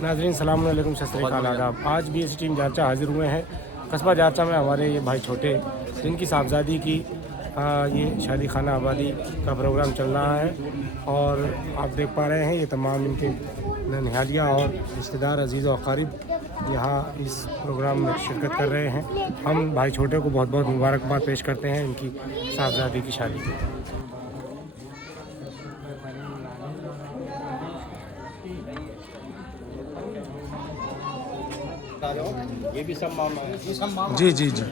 नाज़रीन सलाम अलैकुम, सत श्री अकाल, आदाब। आज भी ऐसी टीम जारचा हाजिर हुए हैं कस्बा जारचा में। हमारे ये भाई छोटे जिनकी साहबजादी की ये शादी खाना आबादी का प्रोग्राम चल रहा है और आप देख पा रहे हैं ये तमाम इनके ननिहालिया और रिश्तेदार अजीज़ और अकारिब यहाँ इस प्रोग्राम में शिरकत कर रहे हैं। हम भाई छोटे को बहुत बहुत मुबारकबाद पेश करते हैं इनकी साहबजादी की शादी की। ये भी सब मामा है, ये सब मामा। जी जी जी।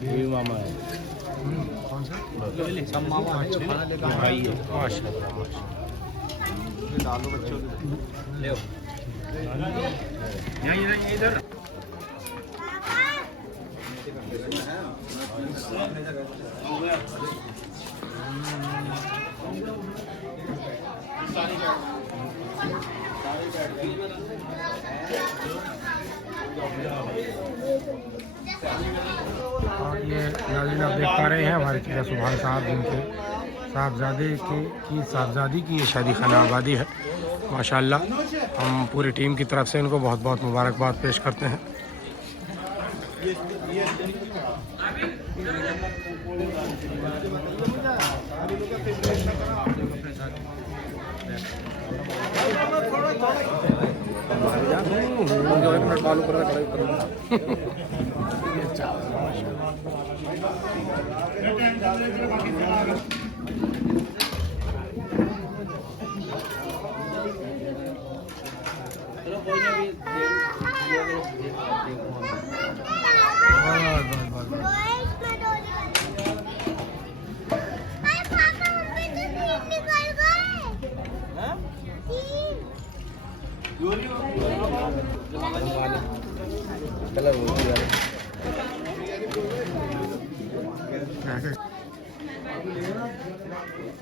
ये मामा है। कौन सा? सब मामा है, खाना लेकर भाई है। माशाल्लाह डालो बच्चों को, ले यहाँ इधर। और ये नाज़रीन आप देख पा रहे हैं हमारे चीज़ा सुभान साहब जिनके साहबजादे की साहबजादी की ये शादी खाना आबादी है माशाल्लाह। हम पूरी टीम की तरफ से इनको बहुत बहुत मुबारकबाद पेश करते हैं।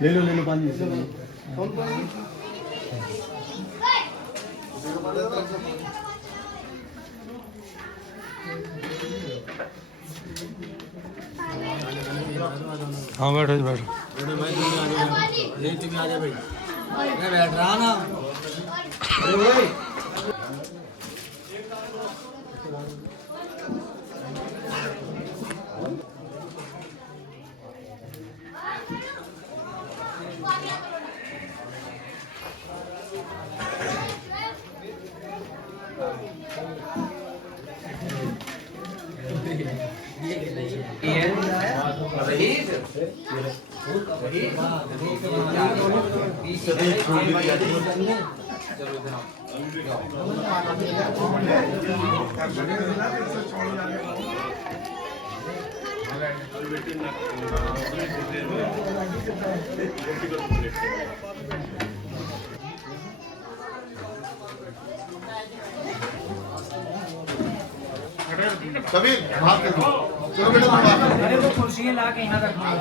ले लो पानी। हाँ बैठो जी बैठो। मैं बैठ रहा ना। कभी बात कर दो। चलो बेटा तुम बात करो। अरे वो कुर्सियाँ ला के यहाँ रखना है।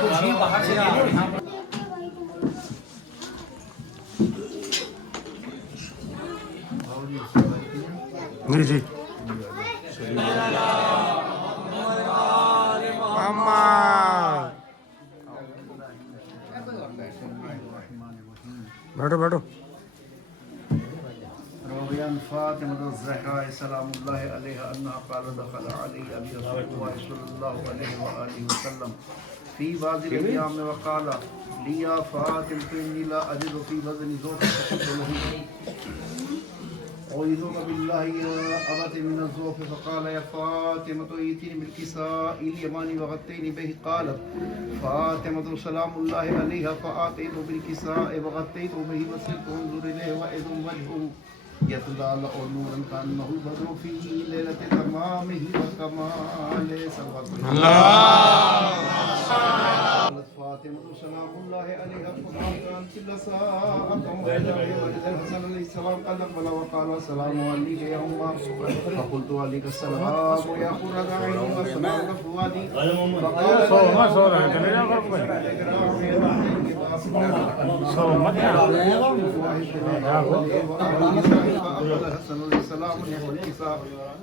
कुर्सियाँ बाहर से ला के यहाँ पर। जी जी मामा बैठो बैठो। रोहियान फातिमा ज़हरा सलामुल्लाह अलैहा अन्हा क़ालत दख़ल अलैहि अबी रसूलुल्लाह सल्लल्लाहु अलैहि व आलिहि वसल्लम फ़ी बाज़िल अय्याम व क़ाल लिया फ़ातिमा इन्नी ला अजिदु फ़ी बज़नी ज़ौफ़ि أعوذ بالله يا أبت من الزوف فقال يا فاطمة ائتني بالكساء اليماني وغطيني به. قالت فاطمة سلام الله عليها فآتيت بالكساء وغطيت به وصرت أنظر إليه وإذا وجهه يتلألأ نورا كأنه البدر في ليلة تمامه وكماله. صلوات الله. فاطمة سلام الله عليها فما كانت إلا ساعة وإذا ولد الحسن عليه السلام قد أقبل وقال السلام عليك يا أمه فقلت عليك السلام يا قرة عيني وسمعت فؤادي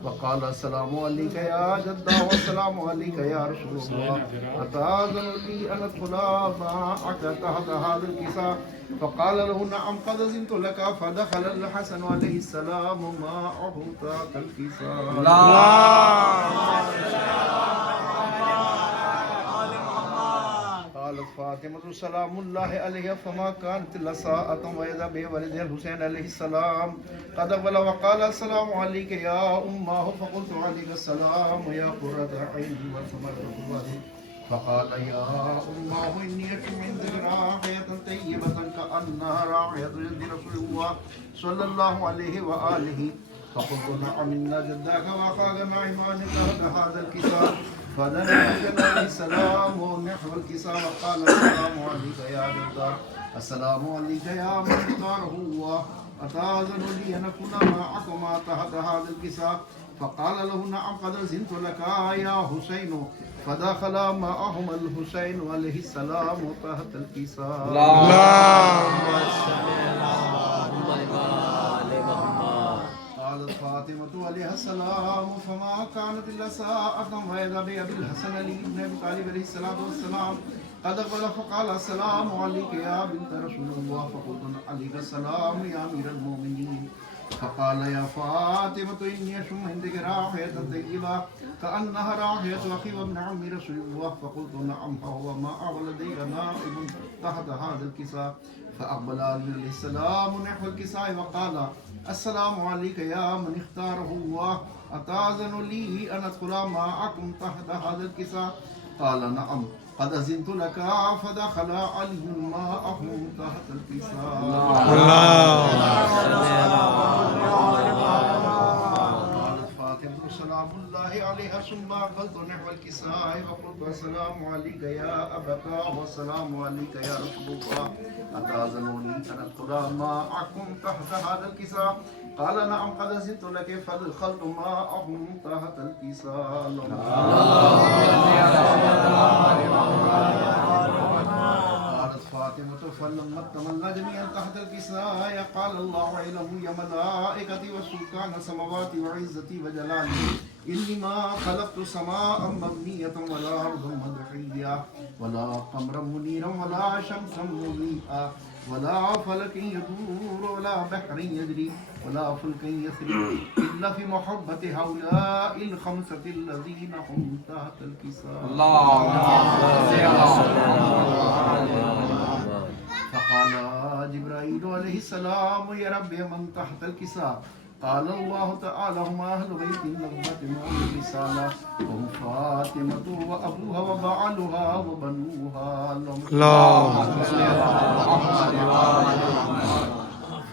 وقال السلام عليك يا جدة والسلام عليك يا رسول الله أتأذن لي أن أدخل معك تحت هذا الكساء فقال له نعم قد أذنت لك فدخل الحسن عليه السلام معه تحت الكساء. قالت فاطمة سلام الله عليها فما كانت إلا ساعة وإذا بولدها الحسين عليه السلام قد أقبل وقال السلام عليك يا أمه فقلت عليك السلام يا قرة عيني وثمرة فؤادي فقال يا أمه إني أشم عندك راحية طيبة كأنها راحية جد رسول الله صلى الله عليه وآله فقلت نعم إن جدك وأخاك مع إيمانك هذا الكتاب فدنا عليه السلام ونحو الكساء وقال السلام عليك يا جدار السلام عليك يا من اختاره الله أتأذن لي أن أكون معكما تحت هذا الكساء فقال له نعم قد أذنت لك يا حسين فدخل معهم الحسين عليه السلام تحت الكساء. قالت فاطمة عليها السلام فما كانت إلا ساعة وإذا بأبي الحسن علي بن أبي طالب عليه الصلاة والسلام قد أقبل فقال السلام عليك يا بنت رسول الله فقلت عليك السلام يا أمير المؤمنين فقال يا فاطمة إني أشم عندك راحية طيبة كأنها راحية أخي وابن عم رسول الله فقلت نعم فهو ما لدي نائب تحت هذا الكساء فأقبل عليه السلام نحو الكساء وقال السلام عليك يا من اختاره الله أتأذن لي أن أدخل معكم تحت هذا الكساء قال نعم قد أذنت لك فدخل علي معهم تحت الكساء. قالت فاطمة سلام الله عليها ثم أقبلت نحو الكساء وقلت السلام عليك يا أبتا والسلام عليك يا رسول الله أتأذن لي أن أدخل معكم تحت هذا الكساء قال نعم قد أذنت لك فدخلت معهم تحت الكساء. قالت فاطمة فلما تمنى جميعا تحت الكساء قال الله اعلموا يا ملائكتي والسلطان سماواتي وعزتي وجلالي إني ما خلقت سماء مبنية ولا أرضا مدحية ولا قمرا منيرا ولا شمسا مضيئا ولا فلك يدور ولا بحر يجري ولا فلك يسري إلا في محبة هؤلاء الخمسة الذين هم تحت الكساء. فقال جبرائيل عليه السلام يا رب من تحت الكساء قال الله تعالى هم أهل بيت النبوة من الرسالة هم فاطمة وأبوها وبعلها وبنوها.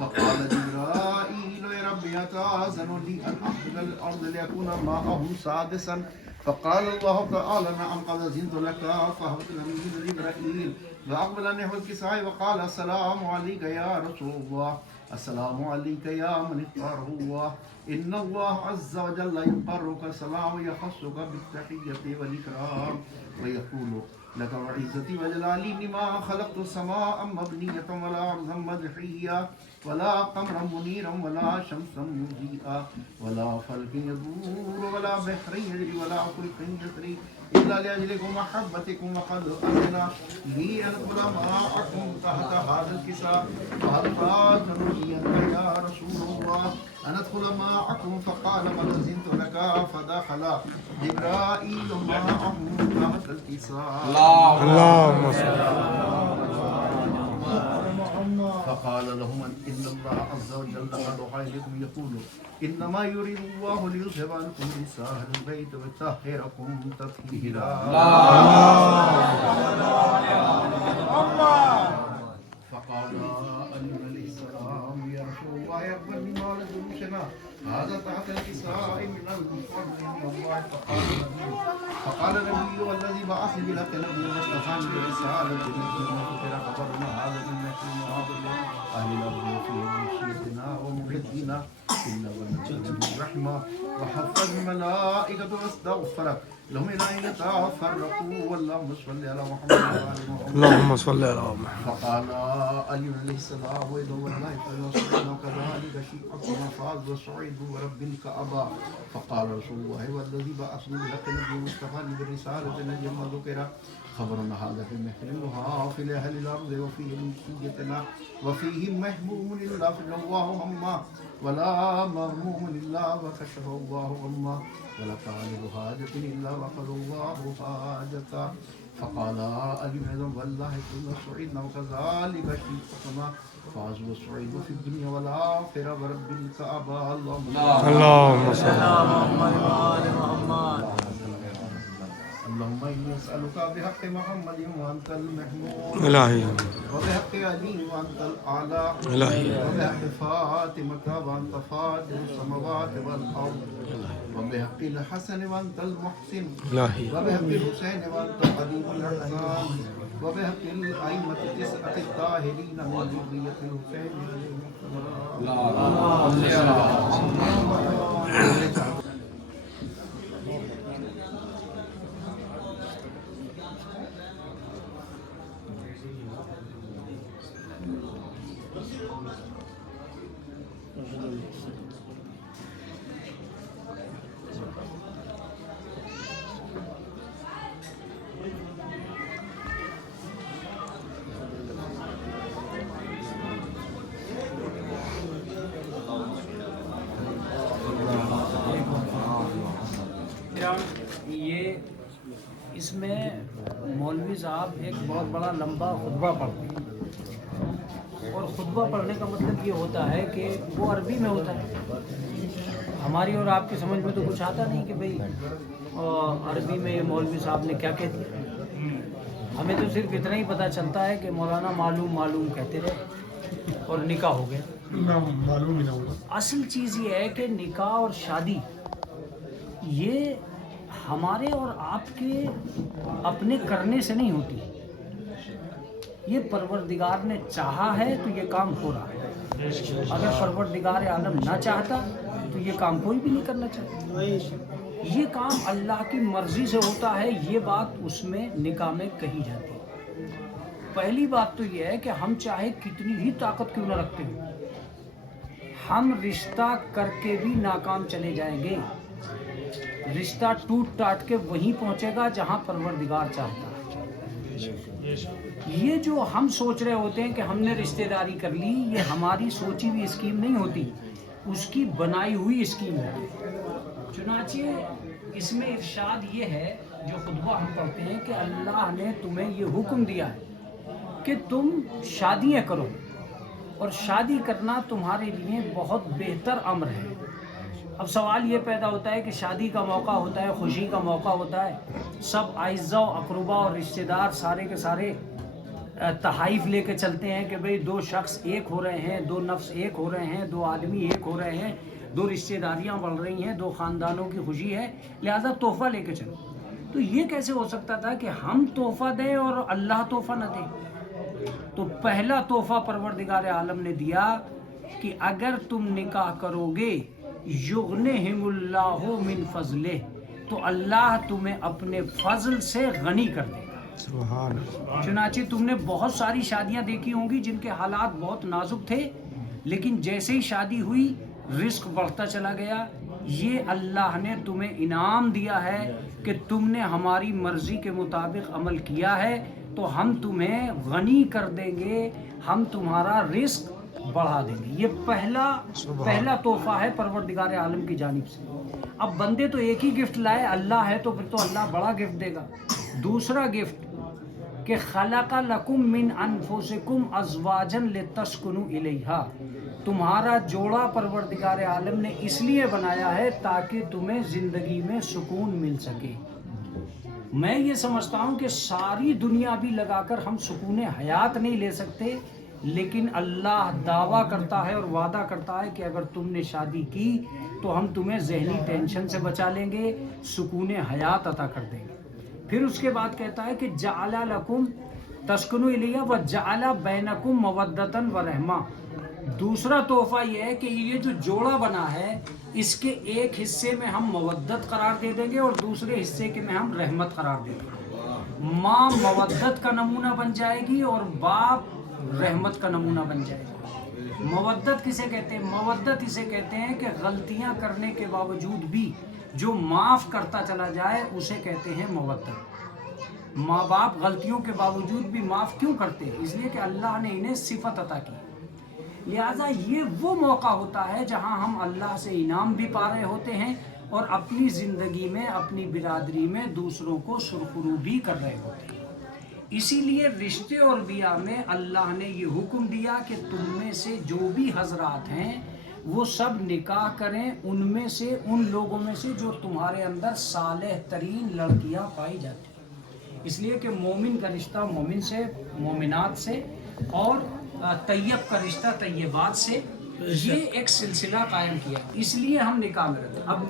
فقال جبرائيل يا رب أتأذن لي أن أحمل الأرض ليكون معهم سادسا فقال الله تعالى نعم قد أذنت لك فهبط من جبرائيل فأقبل نحو الكساء وقال السلام عليك يا رسول الله السلام عليك يا من اختاره الله إن الله عز وجل يقرك السلام ويخصك بالتحية والإكرام ويقول لك وعزتي وجلالي ما خلقت السماء مبنية ولا أرضا مدحية ولا قمرا منيرا ولا شمسا مضيئا ولا فلك يدور ولا بحر يجري ولا فلك يسري إلا لأجلكم محبتكم وقد أذن لي أن أدخل معكم تحت هذا الكساء فهل فاتن لي يا رسول الله أن أدخل معكم فقال قد أذنت لك فدخل جبرائيل معهم تحت الكساء. اللهم صل فقال لهم إن الله عز وجل قد أوحيكم يقول إنما يريد الله ليذهب عنكم رجس أهل البيت ويطهركم تطهيرا. فقال علي عليه السلام يا رسول الله أقبل مما لجلوسنا هذا تحت الكساء من الفضل من الله. فقال النبي والذي بعث بالحق نبي مصطفى برسالة نبينا خبرنا هذا من نحن معاذ أهل الأرض وفيه مشيتنا ومهدينا إلا ونجد الرحمة وحفظ الملائكة واستغفرك لهم إلى أن يتفرقوا. واللهم صل على محمد وعلى آل محمد. اللهم صل على محمد. فقال علي عليه السلام وإذا والله فلنصرنا وكذلك شيعتنا فاز وسعيد ورب الكعبة. فقال رسول الله والذي بعثني بالحق نبي مصطفى بالرسالة نجي ما ذكر خبرنا هذا في محلها في أهل الأرض وفيه مشيتنا وفيه محموم إلا في الله هما ولا مغموم إلا وكشف الله غمه ولا طالب حاجة إلا وقضى الله حاجته. فقال علي والله كنا سعيدنا وكذلك شيعتنا فاز وسعيد في الدنيا والآخرة ورب الكعبة. اللهم صل على محمد. اللهم إني أسألك بحق محمد وأنت المحمود إلهي وبحق علي وأنت الأعلى إلهي وبحق فاطمة وأنت فاطر السماوات والأرض وبحق الحسن وأنت المحسن إلهي وبحق الحسين وأنت قديم الإحسان وبحق الأئمة التسعة الطاهرين من ذرية الحسين ये इसमें मौलवी साहब एक बहुत बड़ा लंबा खुतबा पढ़ते हैं और खुतबा पढ़ने का मतलब ये होता है कि वो अरबी में होता है। हमारी और आपकी समझ में तो कुछ आता नहीं कि भाई अरबी में मौलवी साहब ने क्या कह दिया। हमें तो सिर्फ इतना ही पता चलता है कि मौलाना मालूम मालूम कहते रहे और निकाह हो गया। मालूम ही ना होगा। असल चीज़ ये है कि निकाह और शादी ये हमारे और आपके अपने करने से नहीं होती। ये परवरदिगार ने चाहा है तो ये काम हो रहा है। अगर परवरदिगार आलम ना चाहता तो ये काम कोई भी नहीं करना चाहता। ये काम अल्लाह की मर्जी से होता है, ये बात उसमें निकाह में कही जाती है। पहली बात तो ये है कि हम चाहे कितनी ही ताकत क्यों न रखते हो, हम रिश्ता करके भी नाकाम चले जाएंगे। रिश्ता टूट टाट के वहीं पहुंचेगा जहां परवरदिगार चाहता है। ये जो हम सोच रहे होते हैं कि हमने रिश्तेदारी कर ली, ये हमारी सोची हुई स्कीम नहीं होती, उसकी बनाई हुई स्कीम है। चुनाचे इसमें इरशाद ये है जो खुतबा हम पढ़ते हैं कि अल्लाह ने तुम्हें ये हुक्म दिया है कि तुम शादियाँ करो और शादी करना तुम्हारे लिए बहुत बेहतर अम्र है। अब सवाल ये पैदा होता है कि शादी का मौका होता है, खुशी का मौका होता है, सब आइज़ा अकरबा और रिश्तेदार सारे के सारे तहाइफ लेके चलते हैं कि भाई दो शख्स एक हो रहे हैं, दो नफ्स एक हो रहे हैं, दो आदमी एक हो रहे हैं, दो रिश्तेदारियां बढ़ रही हैं, दो ख़ानदानों की खुशी है, लिहाजा तोहफ़ा लेके चलो। तो ये कैसे हो सकता था कि हम तोहफ़ा दें और अल्लाह तोहफ़ा न दे? तो पहला तोहफ़ा परवरदिगार आलम ने दिया कि अगर तुम निकाह करोगे युग़निहिमुल्लाहु मिन फ़ज़लिह, तो अल्लाह तुम्हें अपने फजल से गनी कर देगा। सुभान। चुनाचे तुमने बहुत सारी शादियां देखी होंगी जिनके हालात बहुत नाजुक थे, लेकिन जैसे ही शादी हुई रिस्क बढ़ता चला गया। ये अल्लाह ने तुम्हें इनाम दिया है कि तुमने हमारी मर्जी के मुताबिक अमल किया है, तो हम तुम्हें गनी कर देंगे, हम तुम्हारा रिस्क बढ़ा देंगे। ये पहला तोहफा है परवरदिगार आलम की जानिब से। अब बंदे तो एक ही गिफ्ट लाए, अल्लाह है तो फिर तो अल्लाह बड़ा गिफ्ट देगा। दूसरा गिफ्ट कि खलका लकुम मिन अनफुसिकुम अज़वाजन लितस्कुनु इलैहा, तुम्हारा जोड़ा परवरदिगार आलम ने इसलिए बनाया है ताकि तुम्हें ज़िंदगी में सुकून मिल सके। मैं ये समझता हूँ कि सारी दुनिया भी लगाकर हम सुकून हयात नहीं ले सकते, लेकिन अल्लाह दावा करता है और वादा करता है कि अगर तुमने शादी की तो हम तुम्हें जहनी टेंशन से बचा लेंगे, सुकून हयात अता कर देंगे। फिर उसके बाद कहता है कि जअला लकुम तस्कुनु इलैया व जअला बैनकुम मवद्दतन व रहमा। दूसरा तोहफा ये है कि ये जो जोड़ा बना है इसके एक हिस्से में हम मवद्दत करार दे देंगे और दूसरे हिस्से के में हम रहमत करार दे देंगे। माँ मवद्दत का नमूना बन जाएगी और बाप रहमत का नमूना बन जाएगा। मवद्दत किसे कहते हैं? मवद्दत इसे कहते हैं कि गलतियां करने के बावजूद भी जो माफ़ करता चला जाए उसे कहते हैं मवद्दत। माँ बाप गलतियों के बावजूद भी माफ़ क्यों करते हैं? इसलिए कि अल्लाह ने इन्हें सिफत अता की। लिहाजा ये वो मौका होता है जहां हम अल्लाह से इनाम भी पा रहे होते हैं और अपनी ज़िंदगी में, अपनी बिरादरी में दूसरों को सुरखरू भी कर रहे होते हैं। इसीलिए रिश्ते और बिया में अल्लाह ने ये हुक्म दिया कि तुम में से जो भी हजरात हैं वो सब निकाह करें उनमें से, उन लोगों में से जो तुम्हारे अंदर सालेह तरीन लड़कियां पाई जाती हैं। इसलिए कि मोमिन का रिश्ता मोमिन से, मोमिनात से, और तैयब का रिश्ता तैयबात से, ये एक सिलसिला कायम किया। इसलिए हम निकाह में रहते हैं। अब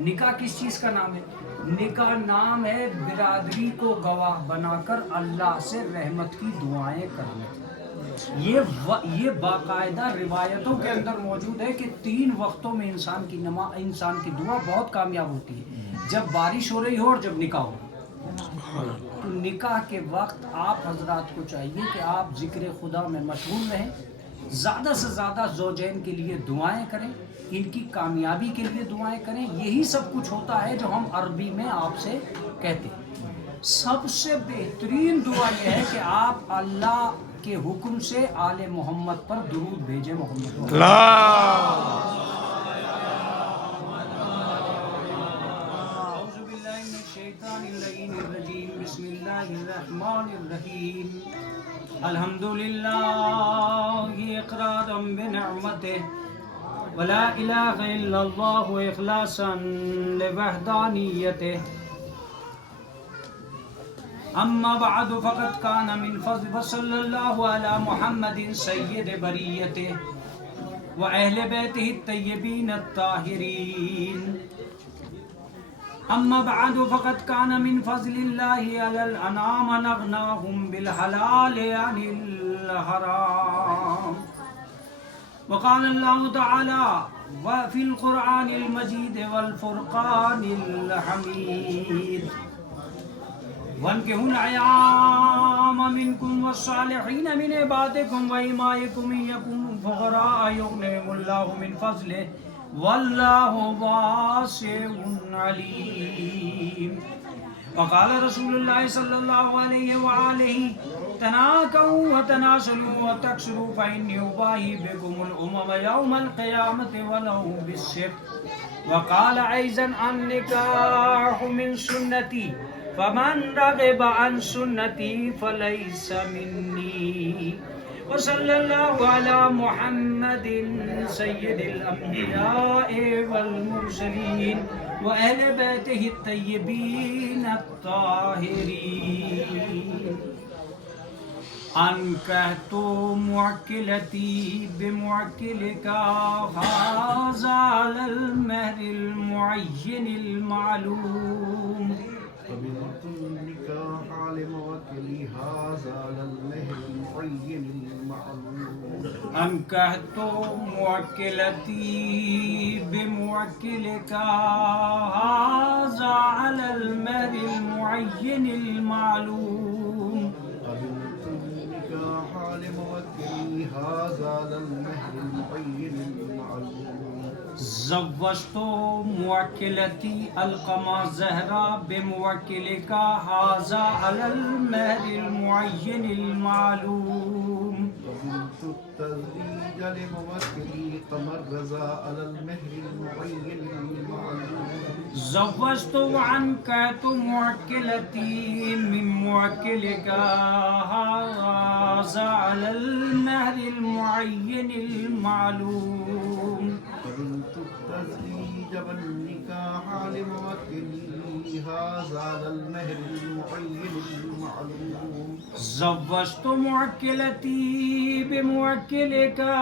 निकाह किस चीज़ का नाम है? निकाह नाम है बिरादरी को गवाह बनाकर अल्लाह से रहमत की दुआएं करना। ये बाकायदा रिवायतों के अंदर मौजूद है कि 3 वक्तों में इंसान की दुआ बहुत कामयाब होती है, जब बारिश हो रही हो और जब निकाह हो। तो निकाह के वक्त आप हजरात को चाहिए कि आप जिक्र खुदा में मशगूल रहें, ज़्यादा से ज़्यादा ज़ौजैन के लिए दुआएं करें, इनकी कामयाबी के लिए दुआएं करें। यही सब कुछ होता है जो हम अरबी में आपसे कहते हैं। सबसे बेहतरीन दुआ यह है कि आप अल्लाह के हुक्म से आले मोहम्मद पर दुरूद भेजें। मोहम्मद अल्हम्दुलिल्लाह इक़रारम बिनिअमतिही वला इलाहा इल्लल्लाहु इख़लासन लिवहदानियतिही। अम्मा बअद फ़क़द कान मिन फ़ज़्ल सल्लल्लाहु अला मुहम्मदिन सय्यिद बरियतिही व अहले बैतिही तय्यबीन अत्ताहिरीन। अम्मा बअद फ़क़द कान मिन फ़ज़्लिल्लाहि अलल अनाम नग़नाहुम बिल हलाल अनिल हराम। वक़ाल अल्लाहु तआला व फ़िल क़ुरआनिल मजीद वल फ़ुरक़ानिल हमीद वन्किहुल अयाम मिनकुम वस्सालिहीन मिन इबादिकुम व इमाइकुम यकुनु फ़ुक़रा युग़निहिमुल्लाहु मिन फ़ज़लिही वल्लाहु वासिउन अलीम। वक़ाल रसूलुल्लाह सल्लल्लाहु अलैहि व आलिहि तनाकऊ व तनासलू व तकसरू फ़इन्नी उबाही बिकुमुल उमम यौमल क़ियामति वलहु बिस्सिब्र। वक़ाल अयज़न अन्निकाहु मिन सुन्नती फमन रग़िब अन सुन्नती फ़लैसा मिन्नी। वसल्लल्लाहु अला मुहम्मदिन सय्यिदिल अंबियाए वल मुरसलीन व अहले बैतिही तय्यबीन अत्ताहिरीन। अनकहतु मुअक्किलती बिमुअक्किलिका हाज़ा अलल महरिल मुअय्यनिल मालूम। अनकहतु मुअक्किलती बिमुअक्किलिका हाज़ा अलल महरिल मुअय्यनिल मालूम। ज़व्वजतु मुअक्किलती अलक़मा ज़हरा बिमुअक्किलिका हाज़ा अलल महरिल मुअय्यनिल मालूम। ज़व्वजतु अनकहतु मुअक्किलती मिन मुअक्किलिका हाज़ा अलल महरिल मुअय्यनिल मालूम। ज़व्वजतु मुअक्किलती बिमुअक्किलिका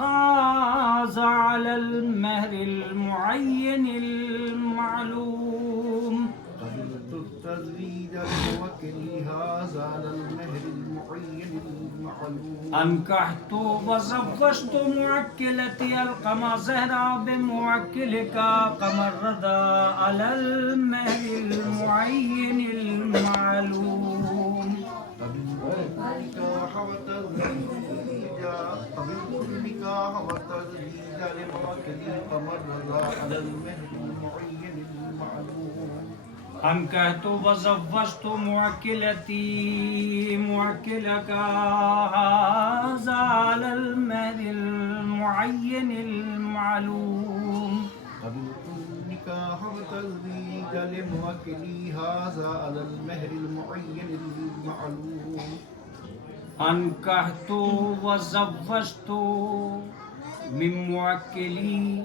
हाज़ा अलल महरिल मुअय्यनिल मालूम। قبلت التزويج لموكلي هذا على المهر المعين المعلوم أنكحت وزوجت موكلتي القمر زهرا بموكلك قمر رضا على المهر المعين المعلوم قبلت النكاح والتزويج لموكلي قمر رضا على المهر المعين المعلوم أنكحت وزوجت موكلتي موكلك هذا على المهر المعين المعلوم قبلت النكاح والتزويج لموكلي هذا على المهر المعين المعلوم أنكحت وزوجت من موكلي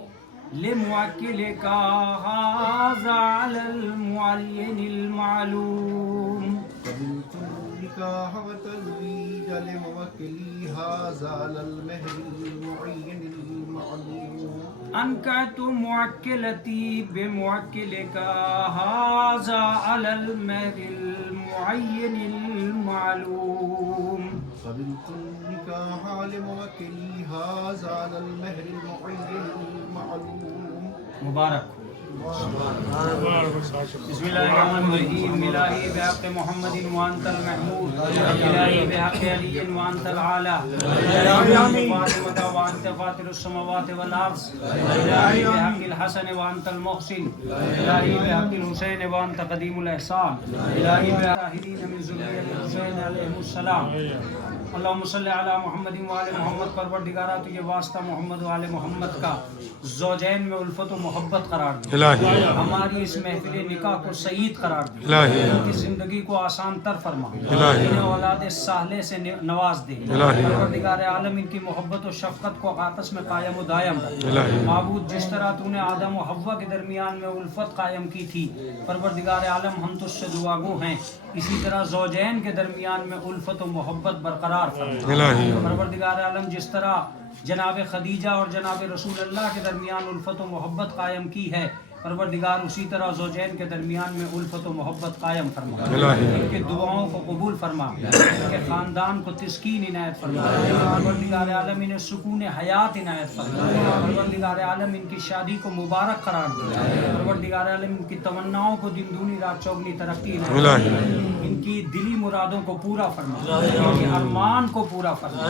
لموكلك هذا على المعين المعلوم قبلت النكاح والتزويج لموكلي هذا على المهر المعين المعلوم أنكحت موكلتي بموكلك هذا على المهر المعين المعلوم قبلت النكاح لموكلي هذا على المهر المعين المعلوم मुबारक बिस्मिल्लाहिर्रहमानिर्रहीम इलाही बिहक़ मुहम्मदिन व अंतल महमूद इलाही बिहक़ अली व अंतल आला इलाही फातिमा व अंत फातिरुस समावाति वल अर्ज़ इलाही बिहक़िल हसन व अंतल मुहसिन इलाही बिहक़िल हुसैन व अंत क़दीमुल ihसान इलाही बिताहिरीन मिन ज़ुर्रिय्यतिल हुसैन अलैहिस्सलाम अल्लाहुम्मा सल्लि अला मुहम्मदिन व आले मोहम्मद। परवरदिगारा तुझे वास्ता मोहम्मद व आले मोहम्मद का ज़ौजैन में उल्फत व मोहब्बत करार दे। हमारी इस महफिल निकाह को सईद करार दे। उनकी ज़िंदगी को आसान तर फरमा। इन्हें औलाद साले से नवाज दे। परवरदिगार आलम इनकी मोहब्बत और शफ़क़त को आपस में कायम व दायम रख। माबूद जिस तरह तूने आदम व हव्वा के दरमियान में उल्फत कायम की थी, परवरदिगार आलम हम तुझसे दुआगो हैं इसी तरह ज़ौजैन के दरमियान में उल्फत व मोहब्बत बरकरार फरमा। परवरदिगार आलम जिस तरह जनाब खदीजा और जनाब रसूल अल्लाह के दरमियान उल्फत व मोहब्बत कायम की है, परवरदिगार उसी तरह ज़ौजैन के दरमियान में उल्फत व मोहब्बत कायम फरमा। इनके दुआओं को कबूल फरमा, इनके ख़ानदान को तस्कीन इनायत फरमा। परवरदिगार आलम इन्हें सुकून हयात इनायत फरमा। परवरदिगार आलम इनकी शादी को मुबारक करार दे। परवरदिगार आलम इनकी तमन्नाओं को दिन दूनी रात चौगनी तरक्की इनायत, इनकी दिली मुरादों को पूरा फरमा, इनके अरमान को पूरा फरमा,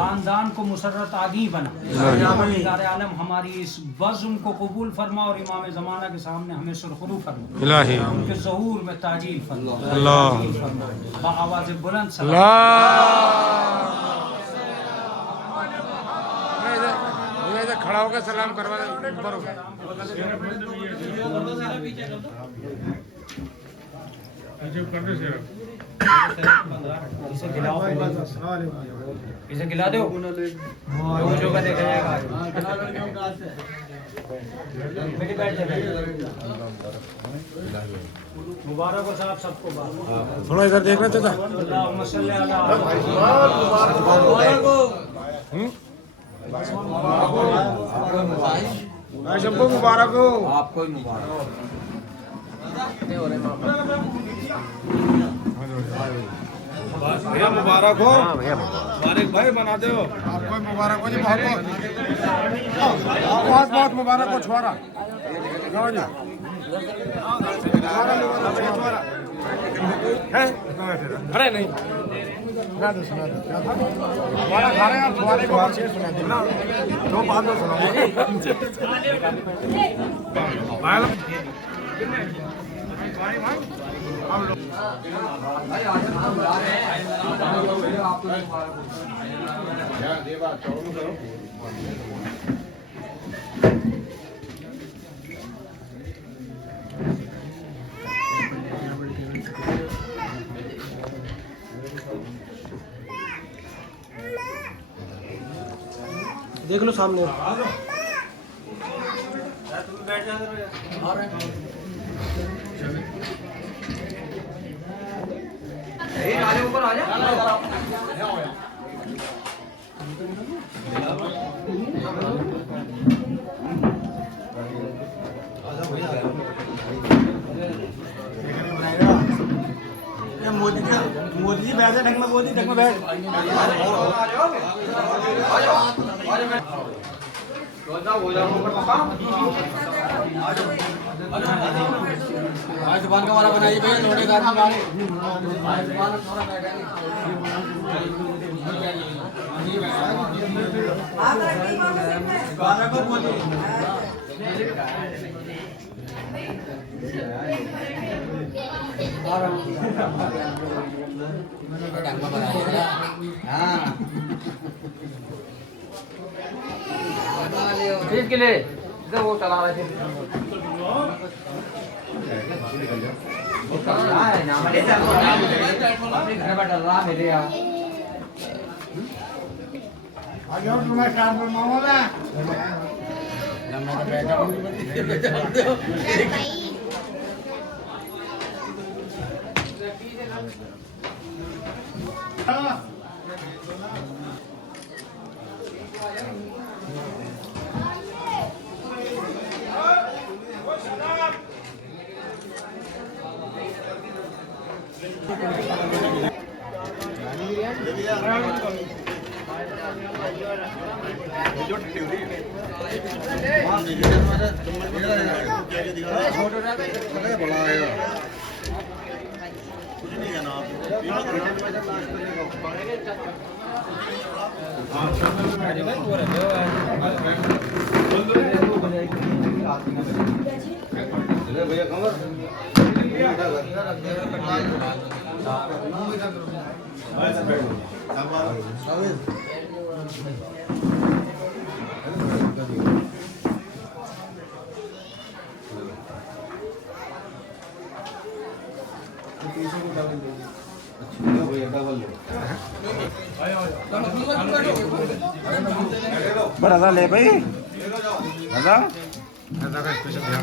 ख़ानदान को मुसर्रत आगी बना। परवरदिगार आलम हमारी इस बज़्म को कबूल फरमा और इमाम ज़माना के सामने हमें सुरखरू फरमा। उनके ज़हूर में ताजील फरमा। आवाज़ बुलंद खड़ा होकर सलाम करवा दे। इसे खिला दो, जो का देखा जाएगा। मुबारक हो साहब सबको। थोड़ा इधर देखना चाहता। सबको मुबारक हो। आपको ही मुबारक। भैया मुबारक हो। मुबारक भाई बना दो। आपको मुबारक हो जी, बहुत बहुत मुबारक हो छोरा। अरे नहीं सुना दो हमारा खा रहे हैं आप फुवारे को बात सुना दो ना, दो बात तो सुनाओ। देख लो सामने। बैठ जा। आ रहे हैं। ऊपर आ जा। मोदी जी बैठे ढंग में, मोदी ढंग में बैठ। आज दुकान का वाला बनाइए भैया, थोड़े दाम में के लिए इधर वो चला रहे थे। घर में डल रहा मेरे यहाँ। बड़ा ले भाई, दादा ध्यान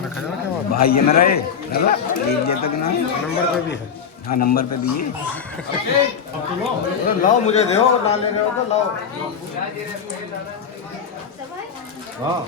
रखा जाए क्या भाई ये मेरा है दादा, लीजिए तक ना, नंबर पे भी है। हाँ नंबर पे भी है। लाओ मुझे दो, ना ले रहे हो तो लाओ। हाँ